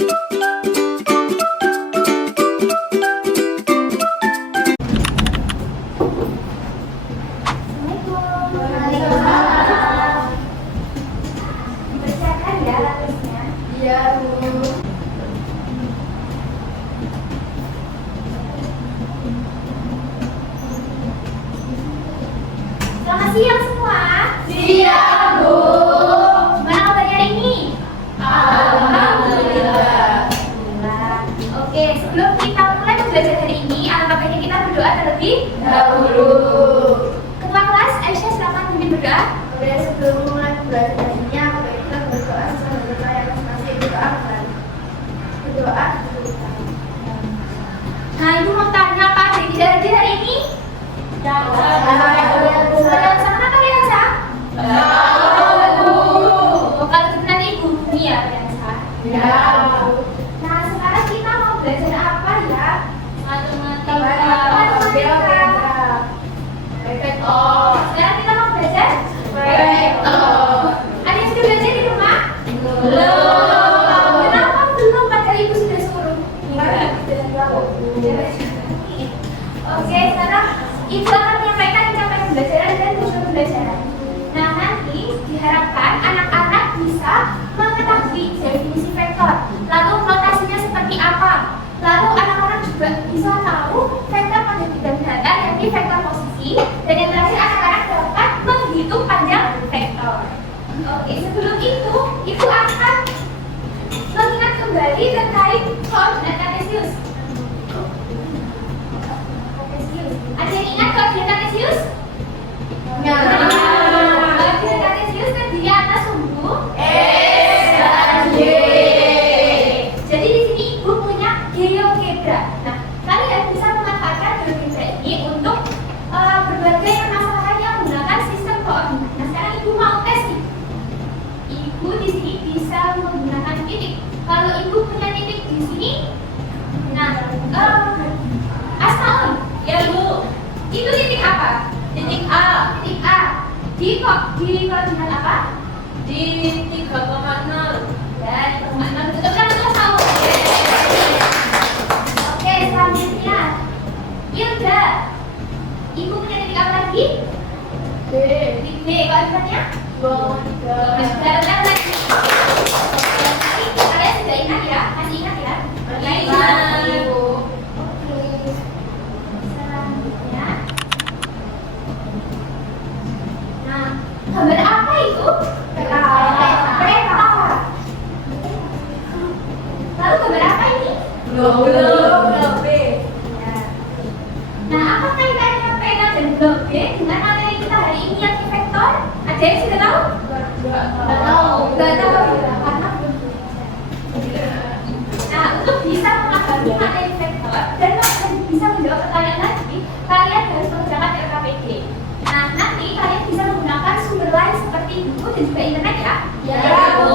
Selamat siang semua. Siang, Bu. Gimana kabarnya hari ini? Alhamdulillah. Oke, sebelum kita mulai belajar hari ini, alangkah baiknya kita berdoa terlebih Dahulu. Ketua kelas, Aisyah silakan pimpin berdoa. Oke, sebelum mulai belajar hari ini, apa baik kita berdoa sambil berdoa yang masih berdoa kembali. Berdoa dulu. Nah, Ibu mau tanya apa aja yang dijalani hari ini? Sama apa kalian, Sa? Oh, kalau gitu nanti Ibu hubungi ya, kalian, Sa. Nah, sekarang kita mau belajar apa ya? Matematika. Sekarang kita mau belajar ada yang sudah belajar di rumah? Kenapa belum? Padahal Ibu sudah suruh. Oke, sekarang Ibu akan menyampaikan capaian pembelajaran dan tujuan pembelajaran. Nah, nanti diharapkan anak-anak bisa mengetahui definisi vektor, lalu notasinya seperti apa. Lalu anak-anak juga bisa tahu vektor pada bidang data, yakni vektor posisi. Dan yang terakhir, anak-anak dapat menghitung panjang vektor. Oke, sebelum itu, Ibu akan mengingat kembali terkait koordinat Kartesius. Ada yang ingat koordinat Kartesius? Koordinat Kartesius terdiri atas sumbu X dan Y. Jadi di sini Ibu punya GeoGebra. Nah, kalian bisa memanfaatkan GeoGebra ini untuk berbagai permasalahan yang menggunakan sistem koordinat. Nah, sekarang Ibu mau tes nih. Ibu di sini bisa menggunakan titik. Kalau Ibu punya titik di sini, nah, Asmaul, ya Bu, itu titik apa? Titik A. Titik A. Di koordinat apa? Di 3,0. Ya, di 3,6. Tutupkan itu Asmaul. Oke, selanjutnya Ilda. Ibu punya titik apa lagi? B. Titik B. Koordinatnya? 2,3. Sekarang lagi. Kalian sudah ingat ya? Masih ingat ya? Ingat, Ibu. Oke. Selanjutnya. Nah, gambar apa itu? Peta. Lalu gambar apa ini? Blok B. Ya. Nah, apa kaitannya peta dan blok B dengan materi kita hari ini yang vektor? Ada yang sudah tahu? Nggak tahu. Nggak tahu ya, karena belum belajar. Nah, untuk bisa memahami materi vektor dan bisa menjawab pertanyaan tadi, kalian harus menggunakan RKPD. Nah, nanti kalian bisa menggunakan sumber lain seperti buku dan juga internet ya. Ya, Bu.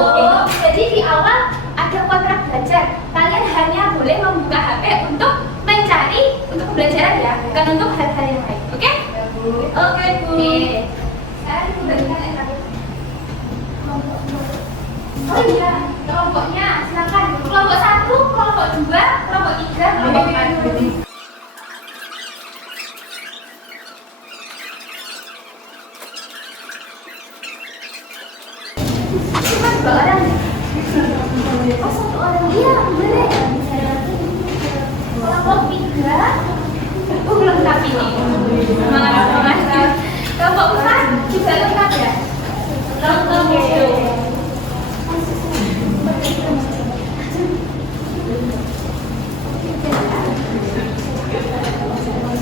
Jadi di awal ada kontrak belajar. Kalian hanya boleh membuka HP untuk mencari untuk pembelajaran ya, bukan untuk hal-hal yang lain. Oke? Oke, Bu. Sekarang Ibu bagikan RKPD. Oh iya, kelompoknya silakan. Kelompok 1, kelompok 2, kelompok 3, kelompok 4. Cuma 2 orang ya? Oh, 1 orang. Iya, boleh. Kelompok 3. Oh, belum lengkap ini. Semangat. Kelompok 4 juga lengkap ya? Lengkap ya.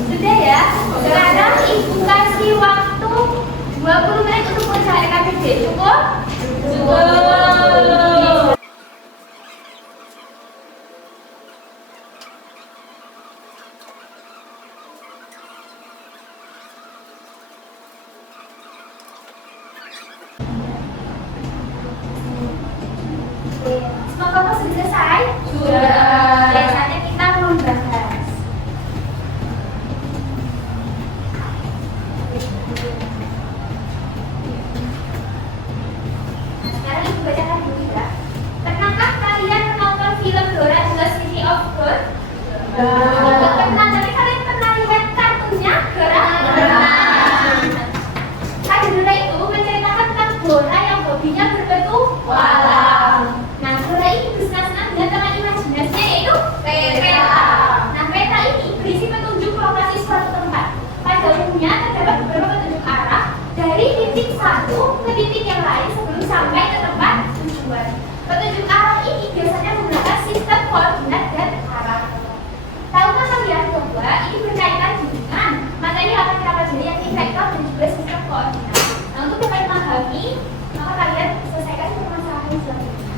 Sudah ya, sekarang Ibu kasih waktu 20 menit untuk mencari KBD. Cukup? Cukup. Semua kelompok sudah selesai? Sudah. Biasanya kita membahas. Nah, sekarang Ibu bacakan dulu ya. Pernahkah kalian menonton film Nggak pernah, tapi kalian pernah lihat kartunnya Gerak? Kak Dora itu menceritakan tentang Dora yang hobinya berpetualang. Nah, Dora ini bersenang-senang dengan teman imajinasinya yaitu kereta. Nah, kereta ini berisi petunjuk lokasi suatu tempat. Pada umumnya terdapat beberapa petunjuk arah dari titik satu ke titik yang lain sebelum sampai ke tempat tujuan. Petunjuk arah ini biasanya menggunakan sistem koordinat dan arah. Tahukah kalian bahwa ini berkaitan dengan materi yang akan kita pelajari yakni vektor dan juga sistem koordinat. Nah, untuk dapat memahami, maka kalian selesaikan permasalahan selanjutnya.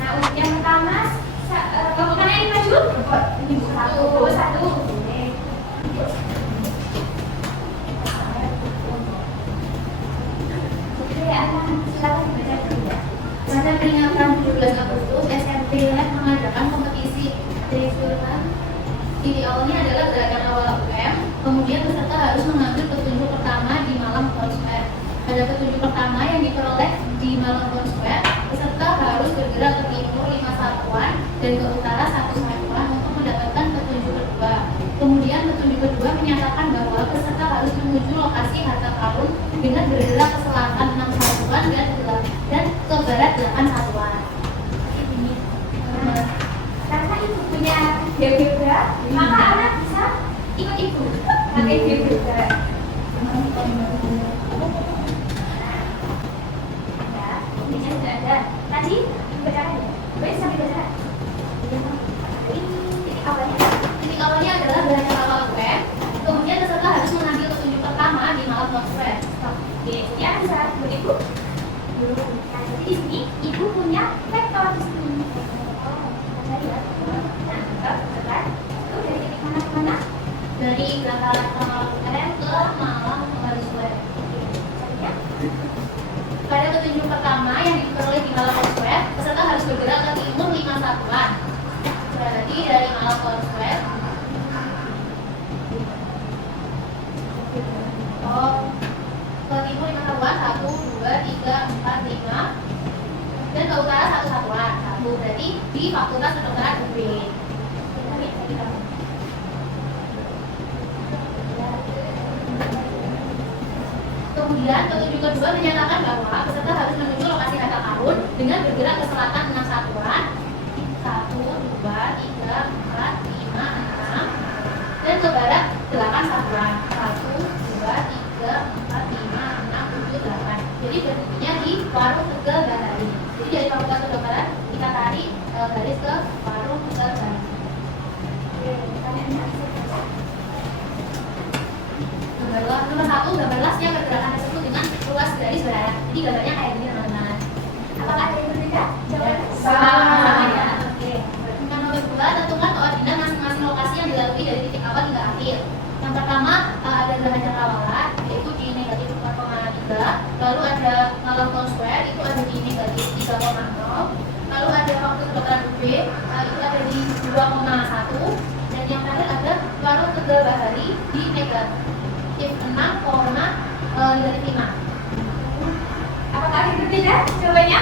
Nah, untuk yang pertama, kelompoknya ini maju. Satu. Oke, silakan dibaca dulu ya. Pada peringatan 17 Agustus, SMP mengadakan kompetisi triathlon. Titik awalnya adalah gerakan awal UM, kemudian peserta harus mengambil petunjuk pertama di Malang Town Square. Pada petunjuk pertama yang diperoleh di Malang Town Square, peserta harus bergerak ke timur 5 satuan dan ke utara 1 satuan untuk mendapatkan petunjuk kedua. Kemudian petunjuk kedua menyatakan bahwa peserta harus menuju lokasi harta karun dengan bergerak ke selatan 6 satuan dan ke barat 8 satuan. Karena ibu punya geogra, maka anak bisa ikut ibu pakai geogra. Ya, ini sudah ada. Tadi dibacakan ya? Boleh sampai baca? Jadi Titik awalnya adalah gerakan awal UM, kemudian peserta harus mengambil petunjuk pertama di Malang Town Square. oke, jadi anak bisa ikut ibu. Nah, jadi di sini ibu punya vektor di sini. Cari ya. Nah, vektor itu dari titik mana ke mana? Dari gerakan awal UM ke Malang Town Square. Carinya. Pada petunjuk pertama yang diperoleh di Malang Town Square, peserta harus bergerak ke timur 5 satuan. Berarti dari Malang Town Square ke timur 5 satuan, 1, 2, 3, 4, 5 dan ke utara 1 satuan. 1 berarti di Fakultas Kedokteran UB. Kemudian petunjuk kedua menyatakan bahwa peserta harus menuju lokasi harta karun dengan bergerak ke selatan 6 satuan. 1, 2, 3, 4, 5, 6 dan ke barat 8 satuan. 1, 2, 3, 4, 5, 6, 7, 8. Jadi berhentinya di Warung Tegal Bahari. Jadi dari Fakultas Kedokteran kita tarik garis ke Warung Tegal Bahari. Nomor 1, gambarlasnya pergerakan tersebut dengan luas garis berarah. Jadi gambarnya kayak gini teman-teman. Apakah ada yang berbeda? Jawabannya Sama ya. Oke. Yang nomor 2, tentukan koordinat masing-masing lokasi yang dilalui dari titik awal hingga akhir. Yang pertama ada gerakan cakrawala, yaitu di negatif 4,3. Lalu ada Malang Town Square, itu ada di negatif 3,0. Lalu ada Fakultas Kedokteran UB, itu ada di 2,1. Dan yang terakhir ada Warung Tegal Bahari di negatif 6,5. Apakah ada yang berbeda? Jawabannya?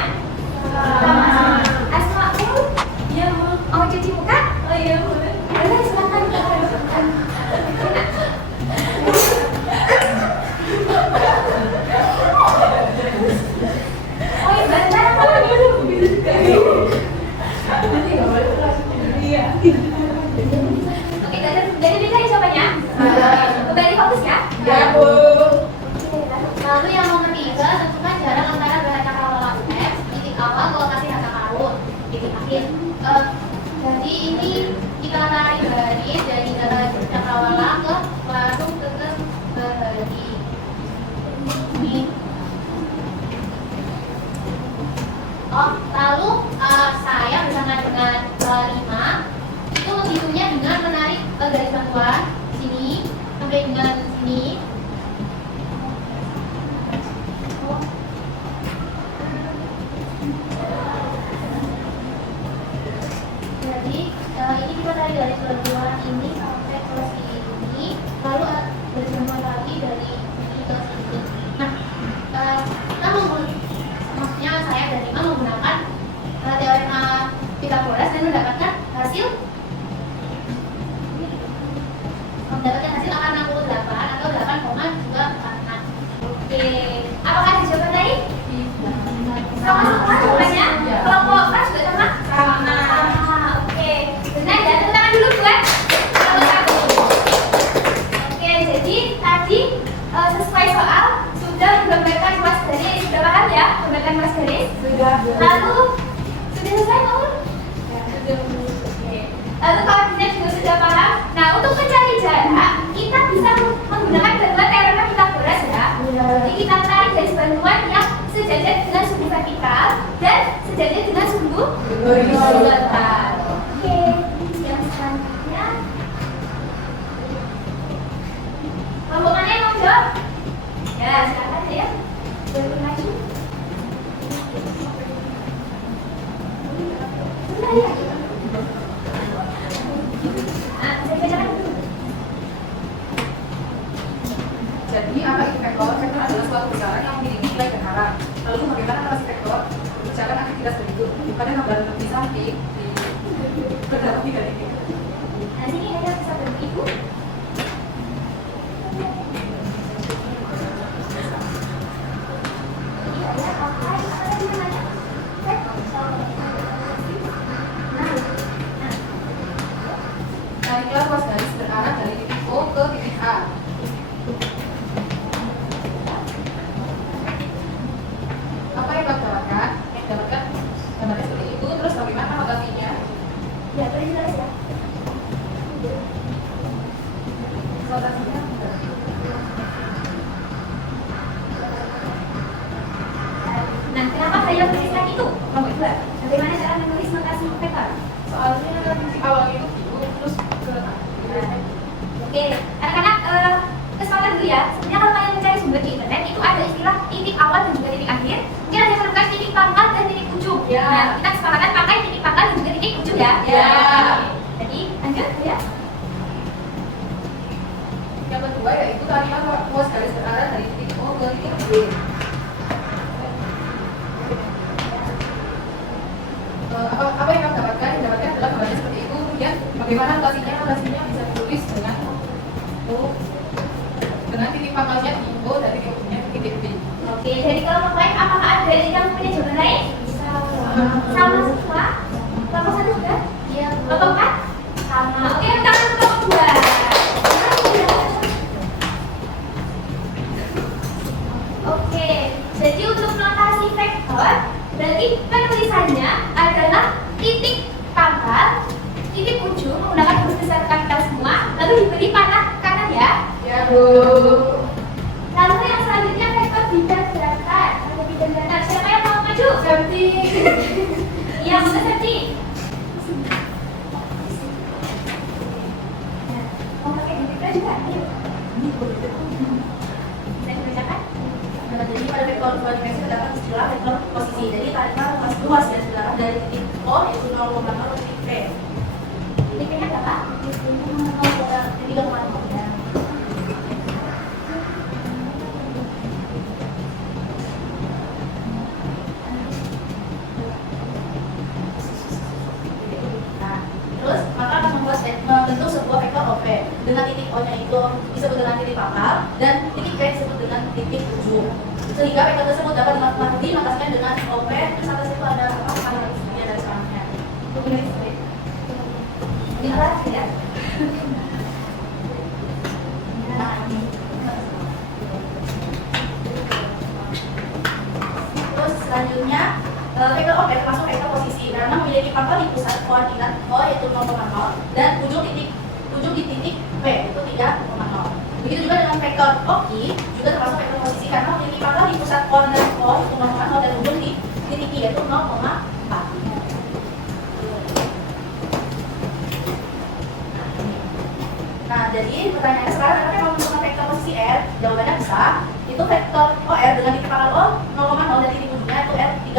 Asmaul? Iya, Bu. Mau cuci muka? Oh iya, Bu. Boleh, silakan. Oh iya, bentar. Oke, dari beda ya jawabannya? Kembali fokus ya? Ya, Bu. Oke, Lalu yang nomor 3, tentukan jarak antara gerakan cakrawala UM, titik awal ke lokasi harta karun, titik akhir. Jadi ini kita tarik garis dari gerakan cakrawala ke Warung Tegal Bahari. Ini. Lalu saya bersama dengan Rima itu menghitungnya dengan menarik garis bantuan sini sampai dengan sini. Jadi ini kita tarik garis bantuan ini sampai ke sini, lalu garis bantuan lagi dari sini ke sini. Nah, kita maksudnya saya dan Rima menggunakan teorema Pythagoras dan mendapatkan hasil mendapatkan hasil angka 68 atau 8,246. Oke, apakah ada jawaban lain? Sama semua jawabannya? Kelompok K juga sama? Sama. Oke, benar ya, tepuk tangan dulu buat kelompok 1. Oke, jadi tadi sesuai soal sudah menggambarkan ruas garis, sudah paham ya menggambarkan ruas garis? Sudah. Lalu sudah selesai Maul? Oke. Lalu koordinat juga sudah paham. Nah, untuk mencari jarak kita bisa menggunakan bantuan teorema Pythagoras ya. Jadi kita tarik garis bantuan yang sejajar dengan sumbu vertikal dan sejajar dengan sumbu horizontal. Oke, yang selanjutnya kelompok mana yang mau jawab? Ya, silakan ya. Berinformasi. Sudah ya. Ah, saya bacakan dulu. Jadi apa itu vektor? Vektor adalah suatu bilangan yang memiliki nilai dan arah. Lalu bagaimana relasi vektor berbicara aktivitas berikut? Pada gambar di samping di terdapat 3 titik. Nah, sini ada bisa bantu ibu. Ini ada apa tadi namanya? Tariklah ruas garis berarah dari titik O ke titik A. Apa yang kau dapatkan? Yang dapatkan gambarnya seperti itu. Terus bagaimana notasinya? Ya, boleh jelas ya. Notasinya Nah, kenapa saya menuliskan itu? Kelompok 2. Bagaimana cara menulis notasi vektor? soalnya titik awalnya itu biru terus ke tengah. Oke, anak-anak kesempatan dulu ya. Sebenarnya kalau kalian mencari sumber di internet itu ada istilah titik awal dan juga titik akhir. Mungkin ada yang menemukan titik pangkal dan titik ujung. Ya. Nah, kita kesepakatan pakai titik pangkal dan juga titik ujung ya. Ya. Jadi lanjut ya. Yang kedua yaitu tariklah ruas garis berarah dari titik O ke titik B. Apa yang kamu dapatkan? Yang dapatkan adalah gambarnya seperti itu. Kemudian bagaimana notasinya? Notasinya bisa ditulis dengan O dengan titik pangkalnya di O dan titik ujungnya di titik B. Oke, dari kelompok lain apakah ada yang punya jawaban lain? Sama semua? Kelompok 1 sudah? Iya, Kelompok 4? Sama. Oke, kita ke kelompok 2. Oke, jadi untuk notasi vektor berarti penulisannya adalah titik pangkal, titik ujung menggunakan huruf besar kapital semua, lalu diberi panah kanan ya. Ya, Bu. Lalu yang selanjutnya vektor bidang gerakan. Ada bidang gerakan. Siapa yang mau maju? Septi. Iya, Bunda Septi. Nah, mau pakai bidang juga? Ayo. Bisa dibacakan? Nah, jadi pada vektor koordinasi terdapat istilah vektor posisi. Jadi tariklah ruas garis berarah dari titik O yaitu 0,0 ke titik P. Titiknya berapa? Jadi 3,0 ya. Nah, terus maka akan membentuk sebuah vektor OP dengan titik O-nya itu disebut dengan titik pangkal dan titik P disebut dengan titik ujung. Sehingga vektor tersebut dapat dinotasikan dengan OP terus atas itu ada apa? Ada dari selanjutnya. Ini kelas ya? Nah, ini. Terus selanjutnya vektor OP termasuk vektor posisi karena memiliki pangkal di pusat koordinat O yaitu 0,0 dan ujung di titik P itu 3,0. Begitu juga dengan vektor OKI juga termasuk vektor posisi karena memiliki pangkal di pusat koordinat O yaitu 0,0 dan ujung di titik I yaitu 0,4. Nah, jadi pertanyaannya sekarang apakah mau menggunakan vektor posisi R? Jawabannya bisa. Itu vektor OR dengan titik pangkal O 0,0 dan titik ujungnya itu R 3,4.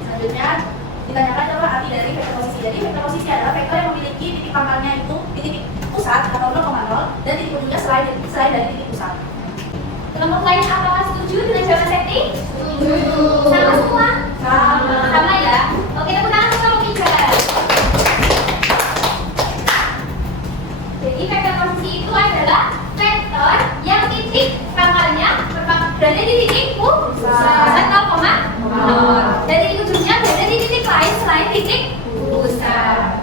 Selanjutnya ditanyakan apa arti dari vektor posisi. Jadi vektor posisi adalah vektor yang memiliki titik pangkalnya itu di titik pusat atau 0,0 dan titik ujungnya selain dari titik pusat. Kelompok lain apakah setuju dengan jawaban Septi? Setuju. Sama semua? Sama. Sama ya? Oke, tepuk tangan di titik pusat 0,0 dan titik ujungnya berada di titik lain selain titik pusat.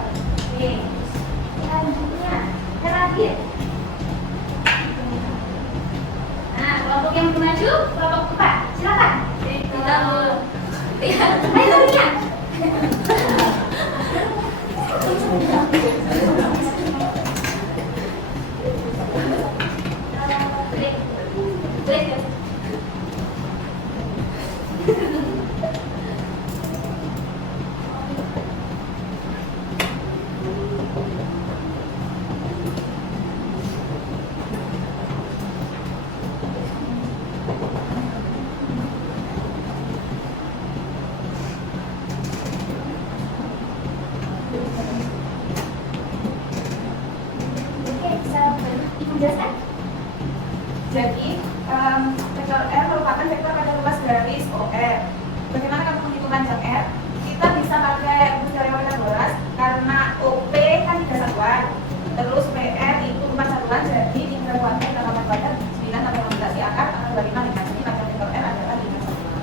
Oke, selanjutnya terakhir. Nah, kelompok yang maju, kelompok 4, silakan. Lihat, ayo lihat. Oke, bisa Ibu jelaskan? Jadi, vektor R merupakan vektor pada ruas garis OR. Bagaimana kamu menghitung panjang R? Kita bisa pakai rumus dari Pythagoras karena OP kan 3 satuan. Terus PR itu 4 satuan, jadi 3 kuadrat 8 kuadrat 9 tambah 15 di akar akan 25 dengan jadi panjang vektor R adalah 5 satuan.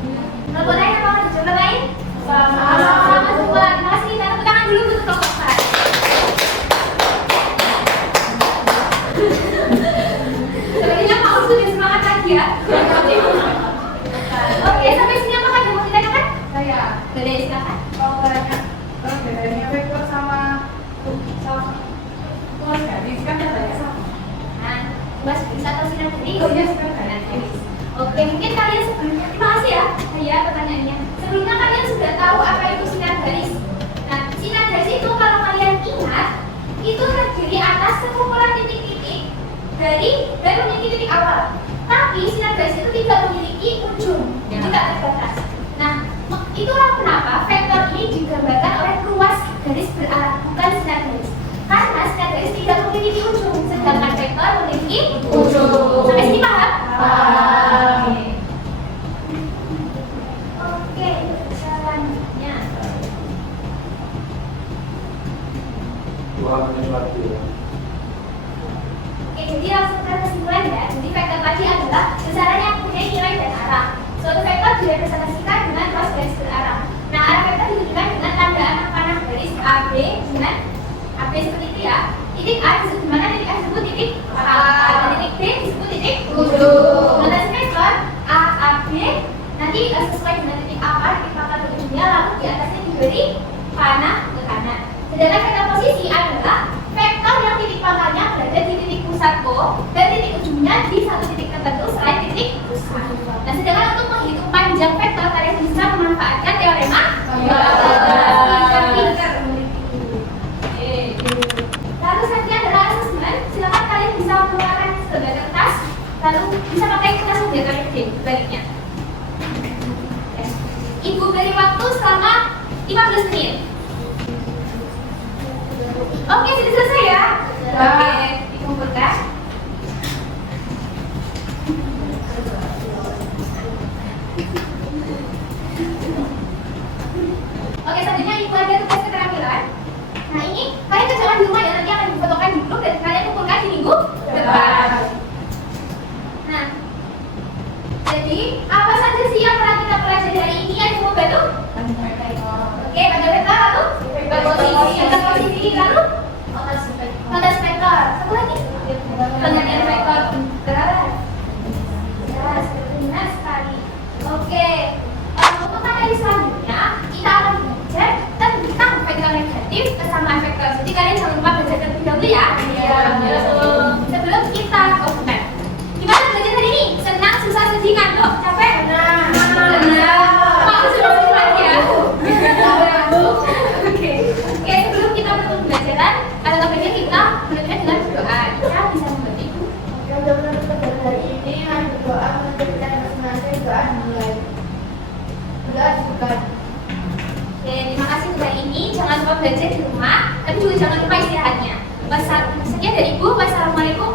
Kelompok lain apa coba lain? Sama semua. Terima kasih. Kita tepuk tangan dulu untuk kelompok 4. Sepertinya Pak Us sudah semangat lagi ya. Oke, sampai sini apakah ada yang mau ditanyakan? Saya Boleh, silakan. kalau tanya bedanya vektor sama ruas garis kan katanya sama. Nah, Mas bisa atau sinar garis? Oh iya, sinar garis. Oke, mungkin kalian sebelumnya, terima kasih ya pertanyaannya. Sebelumnya kalian sudah tahu apa itu sinar garis. Nah, sinar garis itu kalau kalian ingat, itu terdiri atas sekumpulan titik-titik dari titik awal. Tapi sinar garis itu tidak memiliki ujung, tidak terbatas. Nah, itulah kenapa vektor ini digambarkan oleh ruas garis berarah, bukan sinar garis. Karena sinar garis tidak memiliki ujung, sedangkan vektor memiliki ujung. Sampai sini paham? Paham. Oke, selanjutnya. Oke, jadi langsung ke kesimpulan ya. Jadi vektor tadi adalah besaran yang mempunyai nilai dan arah. Suatu vektor direpresentasikan dengan ruas garis berarah. Nah, arah vektor ditunjukkan dengan tanda anak panah garis AB dengan AB seperti itu ya. Titik A disebut di mana titik A disebut titik A, dan titik B disebut titik ujung. Notasi vektor A AB nanti sesuai dengan titik apa, titik pangkal ke ujungnya, lalu di atasnya diberi panah ke kanan. Sedangkan vektor posisi adalah vektor yang titik pangkalnya berada di titik pusat O dan titik ujungnya di satu titik tertentu selain titik pusat. Nah, sedangkan untuk menghitung panjang vektor kalian bisa memanfaatkan teorema pinter. Lalu selanjutnya adalah asesmen. Silakan kalian bisa mengeluarkan sebagai kertas, lalu bisa pakai kertas yang biar kalian baliknya. Ibu beri waktu selama 15 menit. Oke, sudah selesai ya? Oke, dikumpulkan. Oke, selanjutnya ibu ada tugas keterampilan. Nah, ini kalian kerjakan di rumah ya, nanti akan difotokan di grup dan kalian kumpulkan di minggu depan. Nah, jadi apa saja sih yang pernah kita pelajari hari ini? Ada yang mau bantu? Oke, panjang vektor lalu posisi lalu kontes vektor. Satu lagi pengertian vektor berarah. Ya, benar sekali. Oke, untuk materi selanjutnya kita akan belajar tentang vektor negatif kesamaan vektor. Jadi kalian jangan lupa belajar terlebih dahulu ya. Iya. Sebelum kita bukan. Gimana belajar hari ini? Senang, susah, sedih, ngantuk, capek? Senang. Mau sudah lagi ya? Oke, sebelum kita menutup pembelajaran, ada topiknya kita menutup dengan doa. Kita bisa membantu ibu. Yang udah menutup hari ini harus berdoa menutup kita masing-masing doa dimulai. Doa dibuka. Oke, terima kasih untuk hari ini. Jangan lupa belajar di rumah, tapi juga jangan lupa istirahatnya. Sekian dari Ibu. Wassalamualaikum